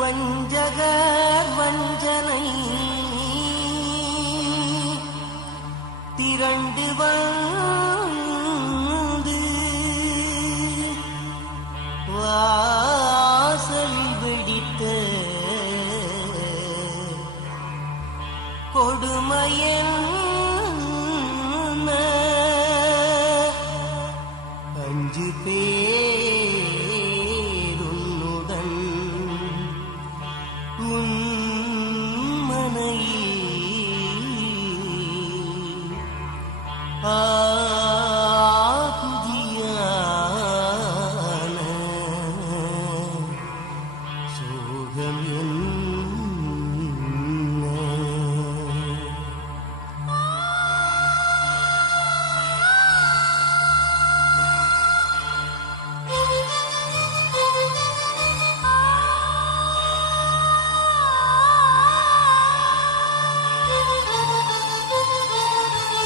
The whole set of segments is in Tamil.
வஞ்சகர் வஞ்சனை திரண்டு வந்து வாசல் வெடித்த கொடுமையன் அஞ்சு பேருன்னுடன் உன்மனையில் ஆகுதியான சோகம்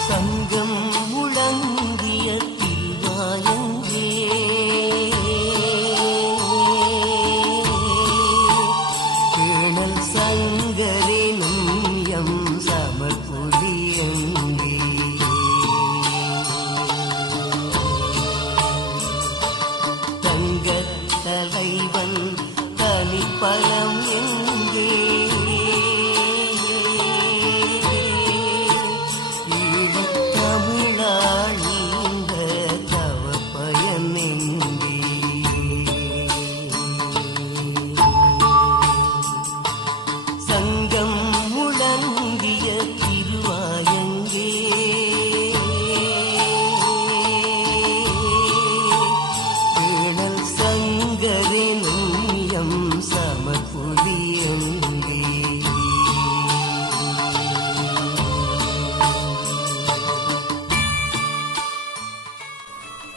சங்கம் முழங்கிய திருவாயங்கே கேணல் சங்கரினும் எம் சமர்புலியங்கே தங்கத் தலைவன் தனிப்பழம் எங்கே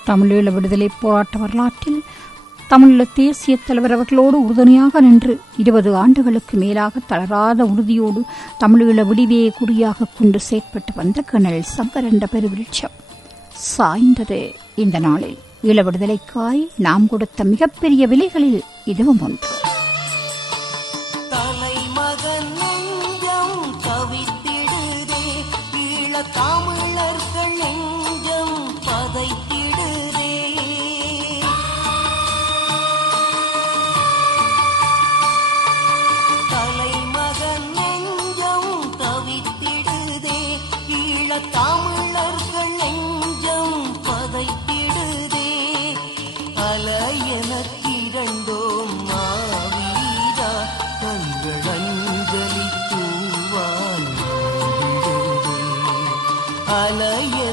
தமிழீழ விடுதலை போராட்ட வரலாற்றில் தமிழீழ தேசிய தலைவர் அவர்களோடு உறுதுணையாக நின்று 20 ஆண்டுகளுக்கு மேலாக தளராத உறுதியோடு தமிழீழ விடிவையை குறியாக கொண்டு செயற்பட்டு வந்த கர்னல் சங்கர் என்ற பெருவிருட்சம் சாய்ந்தது. இந்த நாளில் ஈழ விடுதலைக்காய் நாம் கொடுத்த மிகப்பெரிய விலைகளில் இதுவும் ஒன்று.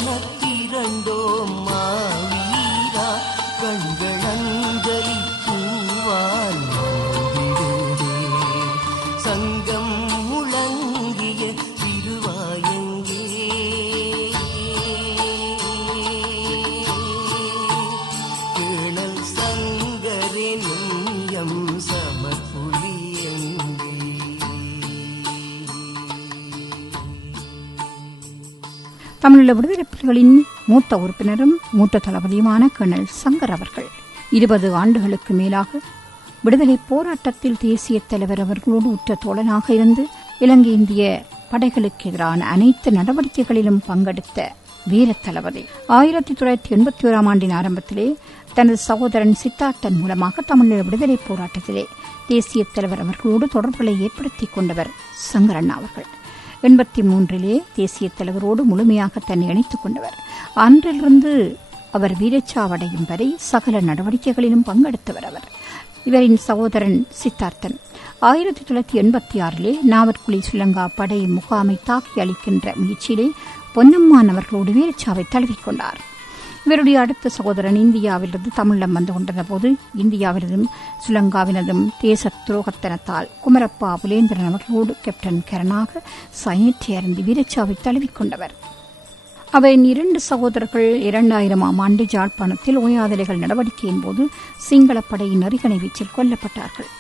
அலையனத்திரண்டோம் மாவீரா கண்களஞ்சலி பூவால் மாவிடுதே சங்கம் முழங்கிய திருவாயங்கே கேணல் சங்கரினும் எம் சமர்புலியங்கே. தமிழீழ விடுதலை புலிகளின் மூத்த உறுப்பினரும் மூத்த தளபதியுமான கர்னல் சங்கர் அவர்கள் 20 ஆண்டுகளுக்கு மேலாக விடுதலை போராட்டத்தில் தேசிய தலைவர் அவர்களோடு உற்ற தோழனாக இருந்து இலங்கை இந்திய படைகளுக்கு எதிரான அனைத்து நடவடிக்கைகளிலும் பங்கெடுத்த வீர தளபதி. 1981 ஆண்டின் ஆரம்பத்திலே தனது சகோதரன் சித்தார்த்தன் மூலமாக தமிழீழ விடுதலை போராட்டத்திலே தேசிய தலைவர் அவர்களோடு தொடர்புகளை ஏற்படுத்திக் கொண்டவர் சங்கரண்ணா அவர்கள். 83 தேசிய தலைவரோடு முழுமையாக தன்னை இணைத்துக் கொண்டவர். அன்றிலிருந்து அவர் வீரச்சாவடையும் வரை சகல நடவடிக்கைகளிலும் பங்கெடுத்தவர் அவர். இவரின் சகோதரன் சித்தார்த்தன் 1986 நாவற்குழி ஸ்ரீலங்கா படை முகாமை தாக்கி அளிக்கின்ற முயற்சியிலே பொன்னம்மான் அவர்களோடு வீரச்சாவை தழுவிக்கொண்டார். இவருடைய அடுத்த சகோதரன் இந்தியாவிலிருந்து தமிழம் வந்து கொண்டிருந்த போது இந்தியாவினதும் ஸ்ரீலங்காவினதும் தேச துரோகத்தனத்தால் குமரப்பா புலேந்திரன் அவர்களோடு கேப்டன் கரனாக சயனத்தை அறிந்து வீரச்சாவை தழுவிக்கொண்டவர். அவரின் 2 சகோதரர்கள் 2000 ஆண்டு யாழ்ப்பாணத்தில் ஓயாதலைகள் நடவடிக்கையின் போது சிங்களப்படையின் நெறிகணை வீச்சில் கொல்லப்பட்டார்கள்.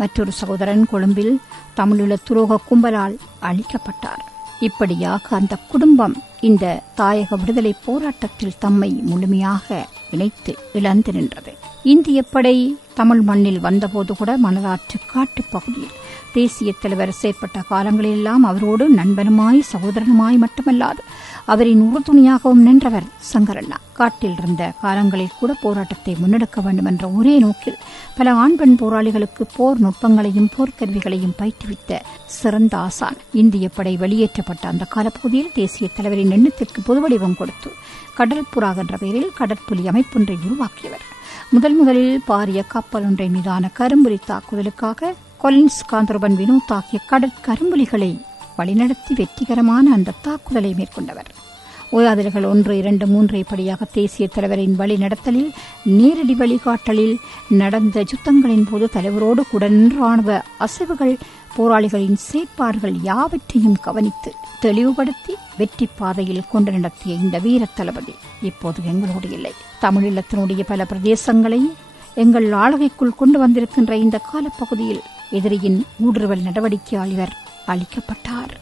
மற்றொரு சகோதரன் கொழும்பில் தமிழீழ துரோக கும்பலால் அழிக்கப்பட்டார். இப்படியாக அந்த குடும்பம் இந்த தாயக விடுதலை போராட்டத்தில் தம்மை முழுமையாக இணைத்து இழந்து நின்றது. இந்திய படை தமிழ் மண்ணில் வந்தபோது கூட மணலாற்று காட்டுப் பகுதியில் தேசிய தலைவர் செயற்பட்ட காலங்களெல்லாம் அவரோடு நண்பனுமாய் சகோதரனுமாய் மட்டுமல்லாது அவரின் உறுதுணையாகவும் நின்றவர் சங்கரண்ணா. காட்டில் இருந்த காலங்களில் கூட போராட்டத்தை முன்னெடுக்க வேண்டும் என்ற ஒரே நோக்கில் பல ஆண் பெண் போராளிகளுக்கு போர் நுட்பங்களையும் போர்க்கருவிகளையும் பயிற்றுவித்த சிறந்த ஆசான். இந்திய படை வெளியேற்றப்பட்ட அந்த காலப்பகுதியில் தேசிய தலைவரின் எண்ணத்திற்கு பொதுவடிவம் கொடுத்து கடற்புறா என்ற பெயரில் கடற்புலி அமைப்பொன்றை உருவாக்கியவர். முதலில் பாரிய கப்பல் ஒன்றை மீதான கரும்புலி தாக்குதலுக்காக கொலின்ஸ், காந்தர்பன், வினோத் ஆகிய கடற்கரும்புலிகளை வழிநடத்தி வெற்றிகரமான அந்த தாக்குதலை மேற்கொண்டவர். ஓயாதல்கள் 1, 2, 3 படியாக தேசிய தலைவரின் வழிநடத்தலில் நேரடி வழிகாட்டலில் நடந்த யுத்தங்களின் போது தலைவரோடு கூட நின்ற ராணுவ அசைவுகள், போராளிகளின் செயற்பாடுகள் யாவற்றையும் கவனித்து தெளிவுபடுத்தி வெற்றி பாதையில் கொண்டு நடத்திய இந்த வீர தளபதி இப்போது எங்களோடு இல்லை. தமிழீழத்தினுடைய பல பிரதேசங்களை எங்கள் ஆளுகைக்குள் கொண்டு வந்திருக்கின்ற இந்த காலப்பகுதியில் எதிரியின் ஊடுருவல் நடவடிக்கையால் இவர் அளிக்கப்பட்டார்.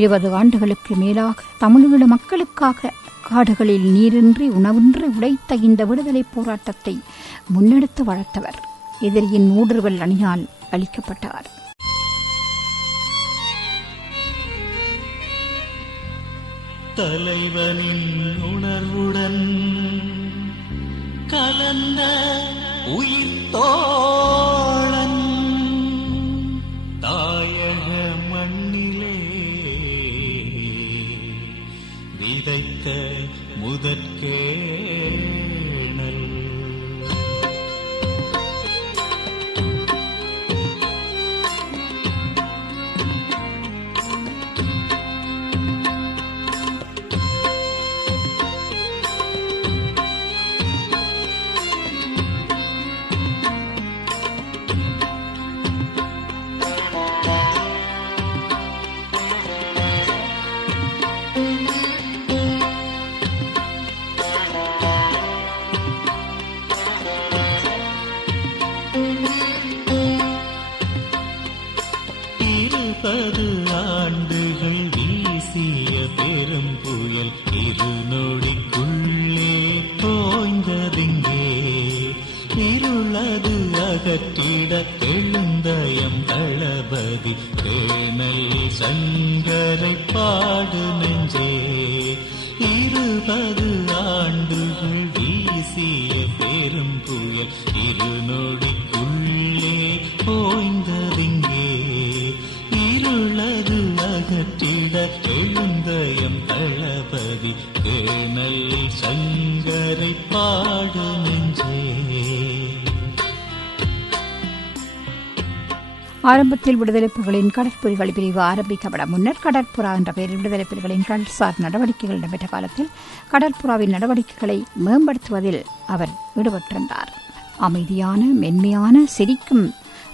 இருபது ஆண்டுகளுக்கு மேலாக தமிழீழ மக்களுக்காக காடுகளில் நீரின்றி உணவின்றி உழைத்த இந்த விடுதலை போராட்டத்தை முன்னெடுத்து வளர்த்தவர் எதிரியின் ஊடுருவல் அணியால் அளிக்கப்பட்டார். தலைவனின் உணர்வுடன் கலந்த உயிர் தோழன் தாயக மண்ணிலே விதைத்த முதற்கேணல் 20 ஆண்டுகள் வீசிய பெரும் புயல் 2 நொடிக்குள்ளே தோய்ந்ததிங்கே. இருளது அகற்றிட எழுந்தயம் தளபதி கேணல் சங்கரை பாடு நெஞ்சே. 20 ஆண்டுகள் வீசிய பெரும் புயல் 2 நொடிக்குள்ளே ஓய்ந்ததிங்கே. இருளது அகற்றிட எழுந்தயம் தளபதி கேணல் சங்கரை பாடு நெஞ்சே. ஆரம்பத்தில் விடுதலைப் புலிகளின் கடற்புலிகள் பிரிவு ஆரம்பிக்கப்பட முன்னர் கடற்புறா என்ற பெயரில் விடுதலைப் புலிகளின் கடல்சார் நடவடிக்கைகள் இடம்பெற்ற காலத்தில் கடற்புறாவின் நடவடிக்கைகளை மேம்படுத்துவதில் அவர் ஈடுபட்டிருந்தார். அமைதியான மென்மையான சிரிக்கும்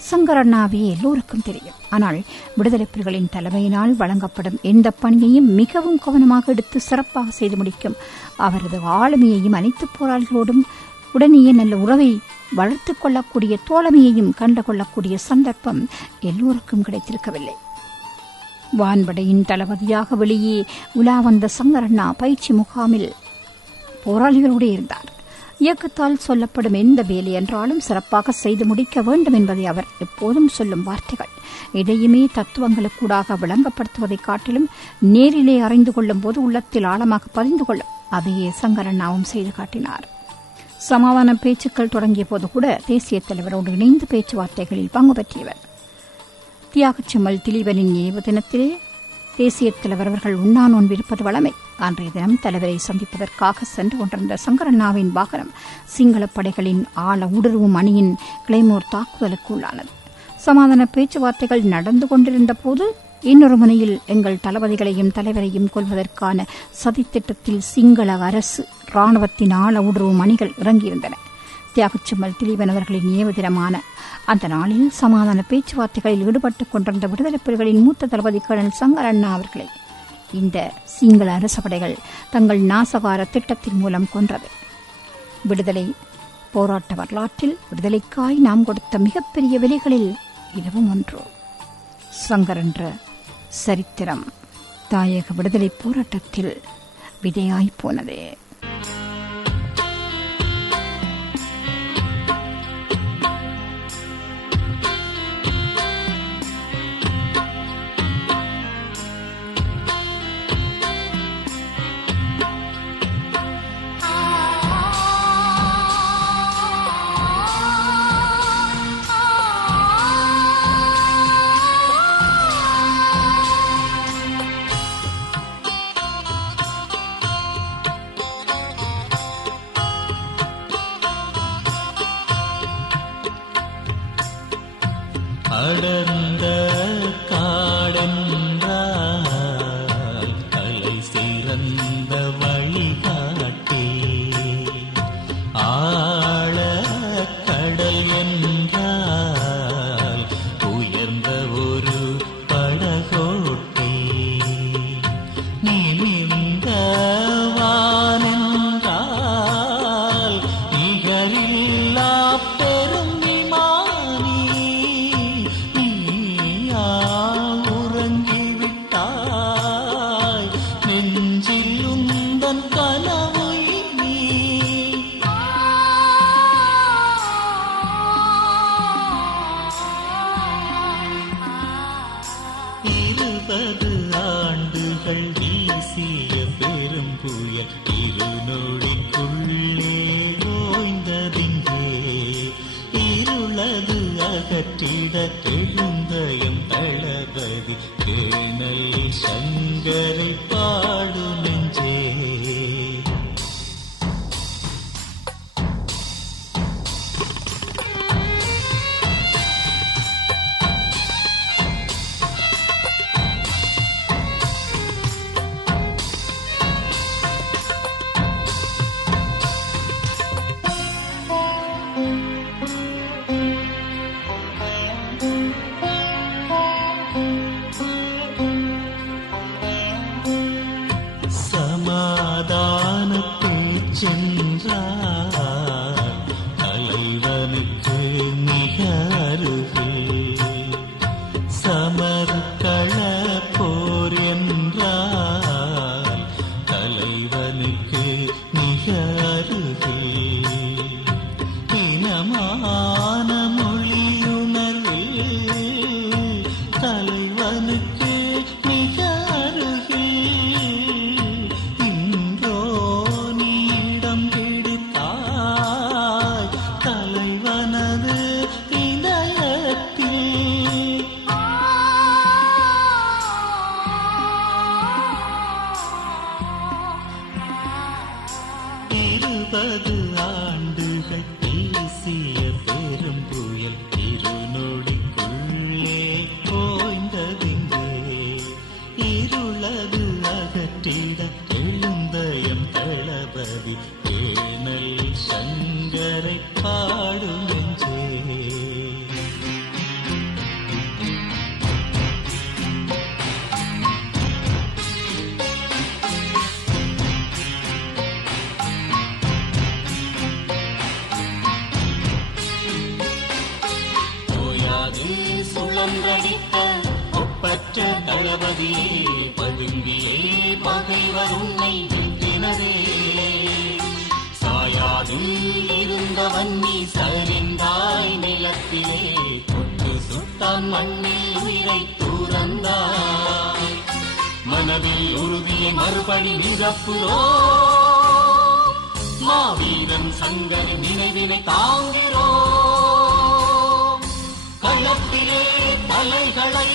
சங்கரண்ணாவே எல்லோருக்கும் தெரியும். ஆனால் விடுதலைப் புலிகளின் தலைமையினால் வழங்கப்படும் எந்த பணியையும் மிகவும் கவனமாக எடுத்து சிறப்பாக செய்து முடிக்கும் அவரது ஆளுமையையும் அனைத்து போராளிகளோடும் உடனேயே நல்ல உறவை வளர்த்துக் கொள்ளக்கூடிய தோழமையையும் கண்டு கொள்ளக்கூடிய சந்தர்ப்பம் எல்லோருக்கும் கிடைத்திருக்கவில்லை. வான்படையின் தளபதியாக வெளியே உலா வந்த சங்கரண்ணா பயிற்சி முகாமில் போராளிகளோடு இருந்தார். இயக்கத்தால் சொல்லப்படும் எந்த வேலை என்றாலும் சிறப்பாக செய்து முடிக்க வேண்டும் என்பதை அவர் எப்போதும் சொல்லும் வார்த்தைகள். எதையுமே தத்துவங்களுக்கூடாக விளங்கப்படுத்துவதைக் காட்டிலும் நேரிலே அறிந்து கொள்ளும் போது உள்ளத்தில் ஆழமாக பதிந்து கொள்ளும். அதையே சங்கரண்ணாவும் செய்து காட்டினார். சமாதான பேச்சுக்கள் தொடங்கிய போது கூட தேசிய தலைவரோடு இணைந்து பேச்சுவார்த்தைகளில் பங்கு பெற்றியவர். தியாகச்செம்மல் திலீபனின் நினைவு தினத்திலே தேசிய தலைவர் அவர்கள் உண்ணா நோன்பிருப்பது வழமை. அன்றைய தினம் தலைவரை சந்திப்பதற்காக சென்று கொண்டிருந்த சங்கரண்ணாவின் வாகனம் சிங்கள படைகளின் ஆழ ஊடுருவும் அணியின் கிளைமோர் தாக்குதலுக்கு உள்ளானது. சமாதான பேச்சுவார்த்தைகள் நடந்து கொண்டிருந்த போது இன்னொரு முனையில் எங்கள் தளபதிகளையும் தலைவரையும் கொள்வதற்கான சதித்திட்டத்தில் சிங்கள அரசு ராணுவத்தின் ஆழ ஊடுருவும் அணிகள் இறங்கியிருந்தன. தியாகச்செம்மல் திலீபன் அவர்களின் நினைவு தினமான அந்த நாளில் சமாதான பேச்சுவார்த்தைகளில் ஈடுபட்டுக் கொண்டிருந்த விடுதலைப் புலிகளின் மூத்த தளபதி கர்னல் சங்கரண்ணா அவர்களை இந்த சிங்கள அரச படைகள் தங்கள் நாசகார திட்டத்தின் மூலம் கொன்றது. விடுதலை போராட்ட வரலாற்றில் விடுதலைக்காய் நாம் கொடுத்த மிகப்பெரிய விலைகளில் இதுவும் ஒன்று. சங்கர் என்ற சரித்திரம் தாயக விடுதலை போராட்டத்தில் விதையாய் போனது. அடர்ந்த காடென்றால் தலை சிறந்த வழிகாட்டி, ஆழ கடல் என்றால் உயர்ந்த ஒரு படகோட்டை, நிமிர்ந்த வானென்றால் நிகரில்லா பெரும் ஆண்டுகள் வீசிய பெரும் புயல் 2 நொடிக்குள்ளே ஓய்ந்ததிங்கே. இருளது அகற்றிட எழுந்தயம் தளபதி கேணல் சங்கரை பாடு நெஞ்சே. சமாதான பேச்சென்றால் தலைவனுக்கு மிக அருகில், சமர்கள் மிக அருகில் இனமான மொழியுணர்வில் தலைவனுக்கு மிக அருகில் இன்றோ நீடம் பிடித்தாய் தலைவனது இதயத்தில். இருபது ஆண்டுகள் பேசிய பெரும் புயல் இருநொடிக்குள்ளே ஓய்ந்ததிங்கே. இருளது அகற்றிட எழுந்தயம் தளபதி கேணல் சங்கரை பாடும் நெஞ்சே. சுழன்றடித்த ஒப்பற்ற தளபதியே பதுங்கியே பகைவர் உன்னை வீழ்த்தினரே. சாயாது இருந்தவன் நீ சரிந்தாய் நிலத்திலே கொட்டு சுட்டான் மண்ணில் உயிரை தூரந்தாய். மனதில் உறுதியை மறுபடி நிரப்புரோ மாவீரன் சங்கரின் நினைவினை தாங்கிறோ. களத்திலே தலைகளை